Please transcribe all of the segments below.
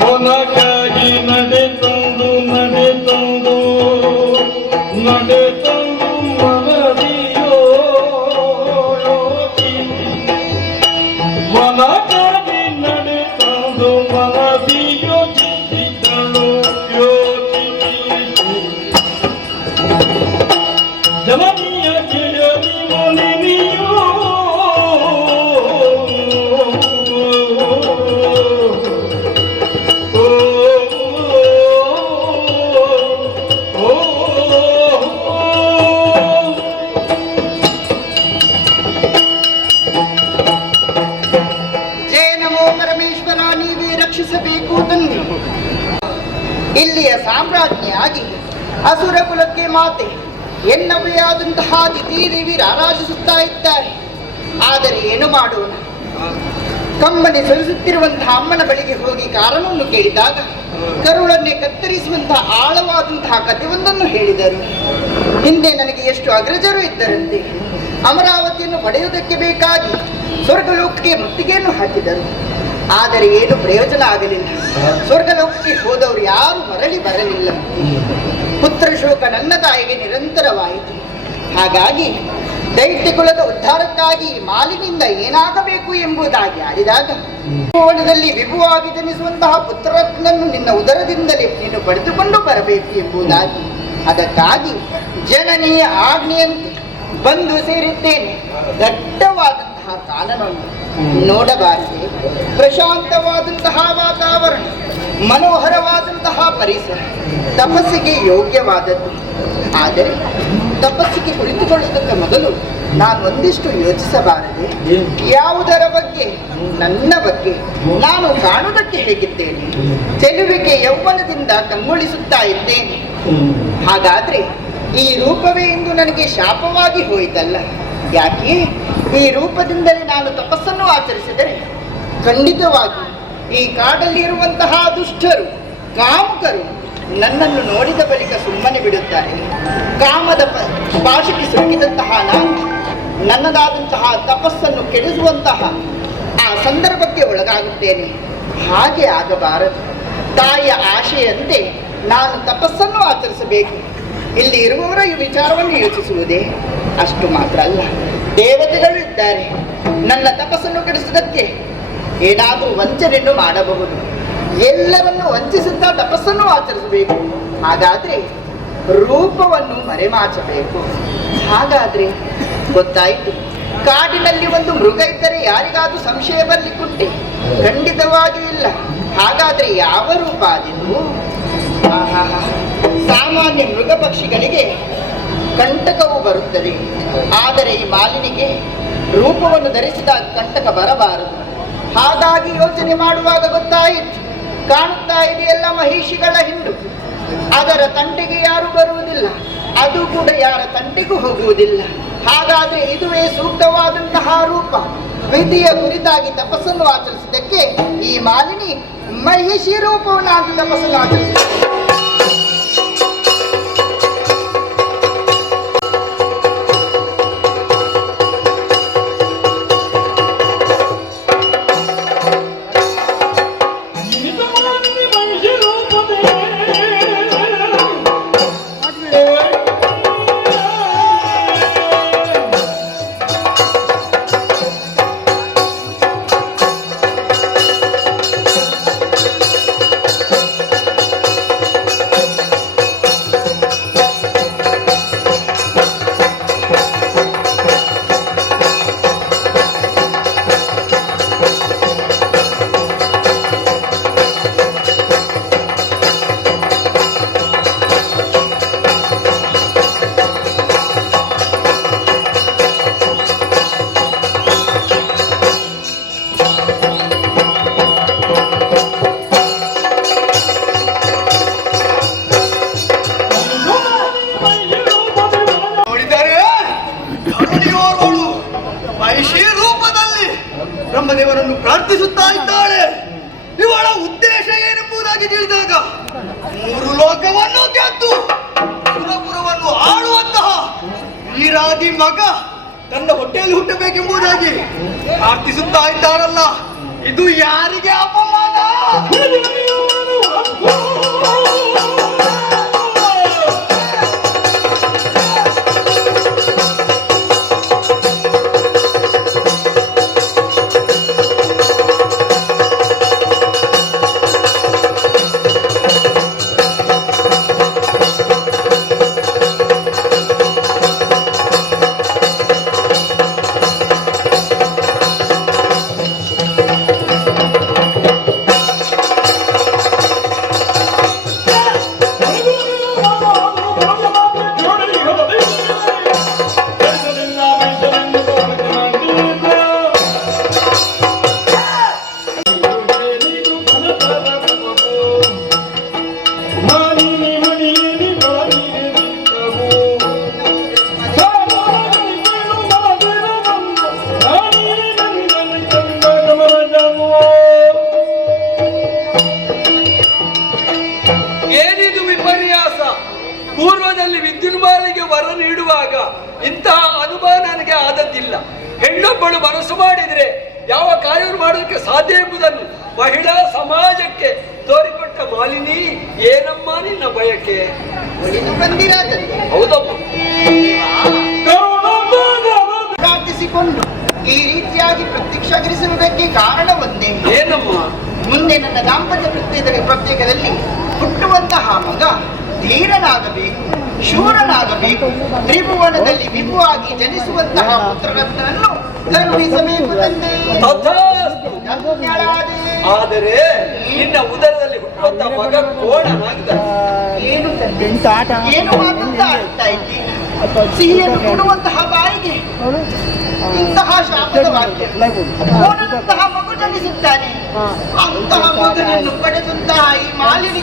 ಹೊಲಗಾಗಿ ನಡೆತಂದು ಮನದಿಯೋ ಹೊಲಗಾಗಿ ನಡೆತಂದು ಮನದಿಯೋ ಚಿಂತಿತಳು ಯೋಚಿಸಿ ಜನನಿಯ ಜಯದಿ ಮಲಿನಿಯೋ ರಕ್ಷಿಸಬೇಕು ತಂದೆ. ಇಲ್ಲಿಯ ಸಾಮ್ರಾಜ್ಞಿಯಾಗಿ ಅಸುರ ಕುಲಕ್ಕೆ ಮಾತೆ ಎನ್ನವೆಯಾದಂತಹ ದಿತಿದೇವಿ ರಾರಾಜಿಸುತ್ತಾ ಇದ್ದಾರೆ. ಆದರೆ ಏನು ಮಾಡೋಣ? ಕಮ್ಮನೆ ಸೊಲಿಸುತ್ತಿರುವಂತಹ ಅಮ್ಮನ ಬಳಿಗೆ ಹೋಗಿ ಕಾರಣವನ್ನು ಕೇಳಿದಾಗ ಕರುಳನ್ನೇ ಕತ್ತರಿಸುವಂತಹ ಆಳವಾದಂತಹ ಕಥೆಯೊಂದನ್ನು ಹೇಳಿದರು. ಹಿಂದೆ ನನಗೆ ಎಷ್ಟು ಅಗ್ರಜರು ಇದ್ದರಂತೆ. ಅಮರಾವತಿಯನ್ನು ಪಡೆಯುವುದಕ್ಕೆ ಬೇಕಾಗಿ ಸ್ವರ್ಗಲೋಕಕ್ಕೆ ಮುತ್ತಿಗೆಯನ್ನು ಹಾಕಿದರು. ಆದರೆ ಏನು ಪ್ರಯೋಜನ ಆಗಲಿಲ್ಲ. ಸ್ವರ್ಗಲೋಕಕ್ಕೆ ಹೋದವರು ಯಾರು ಮರಳಿ ಬರಲಿಲ್ಲ. ಪುತ್ರ ಶೋಕ ನನ್ನ ತಾಯಿಗೆ ನಿರಂತರವಾಯಿತು. ಹಾಗಾಗಿ ದೈತ್ಯ ಕುಲದ ಉದ್ಧಾರಕ್ಕಾಗಿ ಮಾಲಿನಿಂದ ಏನಾಗಬೇಕು ಎಂಬುದಾಗಿ ಆಡಿದಾಗ ಭುವನದಲ್ಲಿ ವಿಭುವಾಗಿ ಜನಿಸುವಂತಹ ಪುತ್ರರತ್ನನ್ನು ನಿನ್ನ ಉದರದಿಂದಲೇ ನೀನು ಪಡೆದುಕೊಂಡು ಬರಬೇಕು ಎಂಬುದಾಗಿ, ಅದಕ್ಕಾಗಿ ಜನನಿಯ ಆಜ್ಞೆಯಂತೆ ಬಂದು ಸೇರಿದ್ದೇನೆ. ದಟ್ಟವಾದಂತಹ ಕಾನನವನ್ನು ನೋಡಬಾರದೆ, ಪ್ರಶಾಂತವಾದಂತಹ ವಾತಾವರಣ, ಮನೋಹರವಾದಂತಹ ಪರಿಸರ ತಪಸ್ಸಿಗೆ ಯೋಗ್ಯವಾದದ್ದು. ಆದರೆ ತಪಸ್ಸಿಗೆ ಕುಳಿತುಕೊಳ್ಳುವುದಕ್ಕೆ ಮೊದಲು ನಾನು ಒಂದಿಷ್ಟು ಯೋಚಿಸಬಾರದೆ? ಯಾವುದರ ಬಗ್ಗೆ? ನನ್ನ ಬಗ್ಗೆ. ನಾನು ಕಾಣುವುದಕ್ಕೆ ಹೇಗಿದ್ದೇನೆ? ಚೆಲುವಿಗೆ ಯೌವನದಿಂದ ಕಂಗೊಳಿಸುತ್ತಾ ಇದ್ದೇನೆ. ಹಾಗಾದ್ರೆ ಈ ರೂಪವೇ ಇಂದು ನನಗೆ ಶಾಪವಾಗಿ ಹೋಯಿತಲ್ಲ. ಯಾಕೆ? ಈ ರೂಪದಿಂದಲೇ ನಾನು ತಪಸ್ಸನ್ನು ಆಚರಿಸಿದರೆ ಖಂಡಿತವಾಗಿ ಈ ಕಾಡಲ್ಲಿ ಇರುವಂತಹ ದುಷ್ಟರು, ಕಾಮುಕರು ನನ್ನನ್ನು ನೋಡಿದ ಬಳಿಕ ಸುಮ್ಮನೆ ಬಿಡುತ್ತಾರೆ. ಕಾಮದ ಪಾಶಕ್ಕೆ ಸಿಲುಕಿದಂತಹ ನಾನು ನನ್ನದಾದಂತಹ ತಪಸ್ಸನ್ನು ಕೆಡಿಸುವಂತಹ ಆ ಸಂದರ್ಭಕ್ಕೆ ಒಳಗಾಗುತ್ತೇನೆ. ಹಾಗೆ ಆಗಬಾರದು. ತಾಯಿಯ ಆಶೆಯಂತೆ ನಾನು ತಪಸ್ಸನ್ನು ಆಚರಿಸಬೇಕು. ಇಲ್ಲಿ ಇರುವವರ ಈ ವಿಚಾರವನ್ನು ಯೋಚಿಸುವುದೇ? ಅಷ್ಟು ಮಾತ್ರ ಅಲ್ಲ, ದೇವತೆಗಳು ಇದ್ದಾರೆ. ನನ್ನ ತಪಸ್ಸನ್ನು ಕೆಡಿಸುವುದಕ್ಕೆ ಏನಾದರೂ ವಂಚನೆಯನ್ನು ಮಾಡಬಹುದು. ಎಲ್ಲರನ್ನು ವಂಚಿಸುತ್ತಾ ತಪಸ್ಸನ್ನು ಆಚರಿಸಬೇಕು. ಹಾಗಾದ್ರೆ ರೂಪವನ್ನು ಮರೆಮಾಚಬೇಕು. ಹಾಗಾದ್ರೆ ಗೊತ್ತಾಯಿತು, ಕಾಡಿನಲ್ಲಿ ಒಂದು ಮೃಗ ಇದ್ದರೆ ಯಾರಿಗಾದ್ರೂ ಸಂಶಯ ಬರಲಿಕ್ಕುಂಟೆ? ಖಂಡಿತವಾಗಿಯೂ ಇಲ್ಲ. ಹಾಗಾದ್ರೆ ಯಾವ ರೂಪ ಅದಿದು? ಸಾಮಾನ್ಯ ಮೃಗ ಪಕ್ಷಿಗಳಿಗೆ ಕಂಟಕವು ಬರುತ್ತದೆ. ಆದರೆ ಈ ಮಾಲಿನಿಗೆ ರೂಪವನ್ನು ಧರಿಸಿದಾಗ ಕಂಟಕ ಬರಬಾರದು. ಹಾಗಾಗಿ ಯೋಚನೆ ಮಾಡುವಾಗ ಗೊತ್ತಾಯಿತು, ಕಾಣುತ್ತಾ ಇದೆಯಲ್ಲ ಮಹಿಷಿಗಳ ಹಿಂಡು. ಅದರ ತಂಟೆಗೆ ಯಾರು ಬರುವುದಿಲ್ಲ, ಅದು ಕೂಡ ಯಾರ ತಂಟೆಗೂ ಹೋಗುವುದಿಲ್ಲ. ಹಾಗಾದ್ರೆ ಇದುವೇ ಸೂಕ್ತವಾದಂತಹ ರೂಪ. ವಿಧಿಯ ಕುರಿತಾಗಿ ತಪಸ್ಸನ್ನು ಆಚರಿಸಿದ್ದಕ್ಕೆ ಈ ಮಾಲಿನಿ ಮಹಿಷಿ ರೂಪವನ್ನು ತಪಸ್ಸನ್ನು ಆಚರಿಸಿದೆ. ಬ್ರಹ್ಮದೇವರನ್ನು ಪ್ರಾರ್ಥಿಸುತ್ತಾ ಇದ್ದಾಳೆ. ಇವಳ ಉದ್ದೇಶ ಏನೆಂಬುದಾಗಿ ತಿಳಿದಾಗ ಮೂರು ಲೋಕವನ್ನು ಗೆದ್ದು ಸುರಪುರವನ್ನು ಆಳುವಂತಹ ವೀರಾದಿ ಮಗ ತನ್ನ ಹೊಟ್ಟೆಯಲ್ಲಿ ಹುಟ್ಟಬೇಕೆಂಬುದಾಗಿ ಪ್ರಾರ್ಥಿಸುತ್ತಾ ಇದ್ದಾರಲ್ಲ, ಇದು ಯಾರಿಗೆ ಅಪಮಾನ? ಏನಿದು ವಿಪರ್ಯಾಸ? ಪೂರ್ವದಲ್ಲಿ ವಿದ್ಯುನ್ಮಾಲಿಗೆ ವರ ನೀಡುವಾಗ ಇಂತಹ ಅನುಭವ ನನಗೆ ಆದದ್ದಿಲ್ಲ. ಹೆಣ್ಣೊಬ್ಬಳು ಮನಸ್ಸು ಮಾಡಿದ್ರೆ ಯಾವ ಕಾರ್ಯವನ್ನು ಮಾಡೋದಕ್ಕೆ ಸಾಧ್ಯ ಎಂಬುದನ್ನು ಮಹಿಳಾ ಸಮಾಜಕ್ಕೆ ತೋರಿಕೊಟ್ಟ ಮಾಲಿನಿ, ಏನಮ್ಮ ನಿನ್ನ ಬಯಕೆ? ಹೌದಮ್ಮ. ಪ್ರಾರ್ಥಿಸಿಕೊಂಡು ಈ ರೀತಿಯಾಗಿ ಪ್ರತ್ಯಕ್ಷಗೊಳಿಸುವುದಕ್ಕೆ ಕಾರಣ ಒಂದೇ. ಏನಮ್ಮ? ಮುಂದೆ ನನ್ನ ದಾಂಪತ್ಯ ಪ್ರತ್ಯೇಕದಲ್ಲಿ ಹುಟ್ಟುವಂತಹ ಮಗ ಧೀರನಾಗಬೇಕು, ಶೂರನಾಗಬೇಕು, ತ್ರಿಭುವನದಲ್ಲಿ ವಿಭುವಾಗಿ ಜನಿಸುವಂತಹ ಪುತ್ರರತ್ನನ್ನು ಕರುಣಿಸಬೇಕು ತಂದೆ. ತಥಾಸ್ತು. ಧನ್ಯಳಾದೆ. ಆದರೆ ನಿನ್ನ ಉದರದಲ್ಲಿ ಹುಟ್ಟುವಂತ ಮಗ ಕೋಣನಾಗಿದ್ದ. ಏನು ತಂದೆ, ಏನು ಮಾತಂತ ಆಡ್ತಾ ಇದ್ದೀನಿ? ಸಿಹಿಯನ್ನು ಕೊಡುವಂತಹ ಬಾಯಿಗೆ ಇಂತಹ ಶಾಪದ ವಾಕ್ಯ. ಕೋಣನಂತಹ ಮಗು ಜನಿಸುತ್ತಾನೆ, ಅಂತಹ ಮಗನನ್ನು ಪಡೆದಂತಹ ಈ ಮಾಲಿನಿ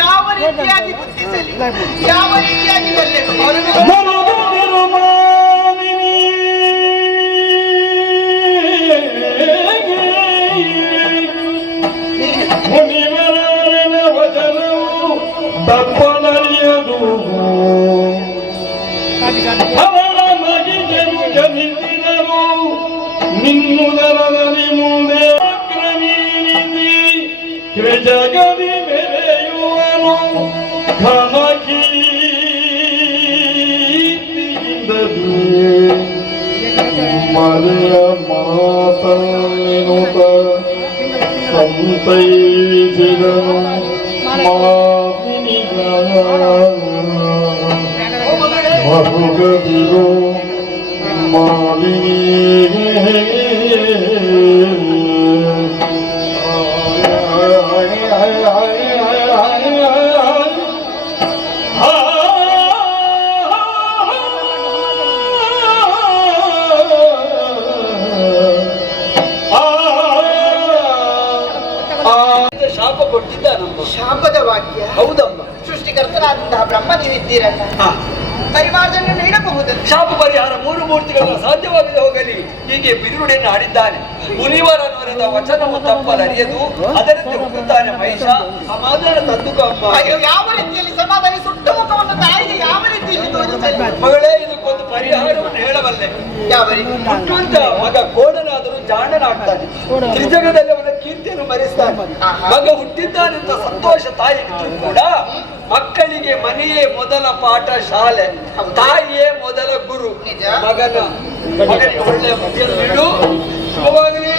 ಯಾವ ರೀತಿಯಾಗಿ ಬುದ್ಧಿಸಲಿ, ಯಾವ ರೀತಿಯಾಗಿ ಮುನಿವರನ ವಚನವು ತಪ್ಪನರಿಯದು. ಅವಳ ಮಗಿಗೆನು ಜನಿಸಿದರು ನಿನ್ನುದರದಲ್ಲಿ ಮುಂದೆ ಕ್ರಮೀನಿಸಿ ತ್ರಿಜಗದಿ ಮೆರೆಯುವನು ಘನ ಕೀರ್ತಿಯಿಂದದು. ಮರೆಯ ಮಾತನ್ನುತ ಸಂತೈಸಿದನು ಮಾತಿನಿಗಳ ಬಹುಗದಿರೋ ಮಾಲಿನಿಗೆ. ಶಾಪ ಕೊಟ್ಟಿದ್ದ ನಮ್ಮ. ಶಾಪದ ವಾಕ್ಯ. ಹೌದಮ್ಮ. ಸೃಷ್ಟಿಕರ್ತನಾದಂತಹ ಬ್ರಹ್ಮದೇವಿದ್ದೀರಲ್ಲ, ಪರಿಮಾರ್ಜನೆ ನೀಡಬಹುದು. ಶಾಪ ಪರಿಹಾರ 3 ಮೂರ್ತಿಗಳ ಸಾಧ್ಯವಾಗದೆ ಹೋಗಲಿ ಹೀಗೆ ಬಿರುಡೆಯನ್ನು ಆಡಿದ್ದಾನೆ. ಮುನಿವರನವರದ ವಚನವು ತಪ್ಪಲರಿಯದು, ಅದರಂತೆ ಹುಟ್ಟುತ್ತಾನೆ ಮಹಿಷ. ಸಮಾಧಾನ ತಂದುಕ ಅಮ್ಮ. ಅಯ್ಯೋ, ಯಾವ ರೀತಿಯಲ್ಲಿ ಸಮಾಧಾನ? ಸುಟ್ಟ ಮುಖವನ್ನು ತಾಯಿಗೆ ಯಾವ ರೀತಿಯಲ್ಲಿ ತೋರಿಸಲಿ? ಮಗಳೇ, ಇದಕ್ಕೊಂದು ಪರಿಹಾರವನ್ನು ಹೇಳಬಲ್ಲೆ. ಯಾವ ರೀತಿ? ಹುಟ್ಟುವಂತ ಮಗ ಕೋಡನಾದರೂ ಜಾಣನಾಗ್ತಾನೆ, ತ್ರಿಜಗದಲ್ಲಿ ಅವನ ಕೀರ್ತಿಯನ್ನು ಮರೆಸ್ತಾನೆ. ಮಗ ಹುಟ್ಟಿದ್ದಾನೆಂತ ಸಂತೋಷ ತಾಯಿಗಿದ್ರು ಕೂಡ ಮಕ್ಕಳಿಗೆ ಮನೆಯೇ ಮೊದಲ ಪಾಠ ಶಾಲೆ, ತಾಯಿಯೇ ಮೊದಲ ಗುರು. ಮಗನಿಗೆ ಒಳ್ಳೆಯ ಬುದ್ಧಿಯನ್ನು ನೀಡು. ಶುಭವಾಗಲಿ.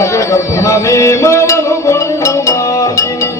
ಮಗನ ನೇಮವನ್ನು ಕೊಂಡು ಮಾಲಿನಿ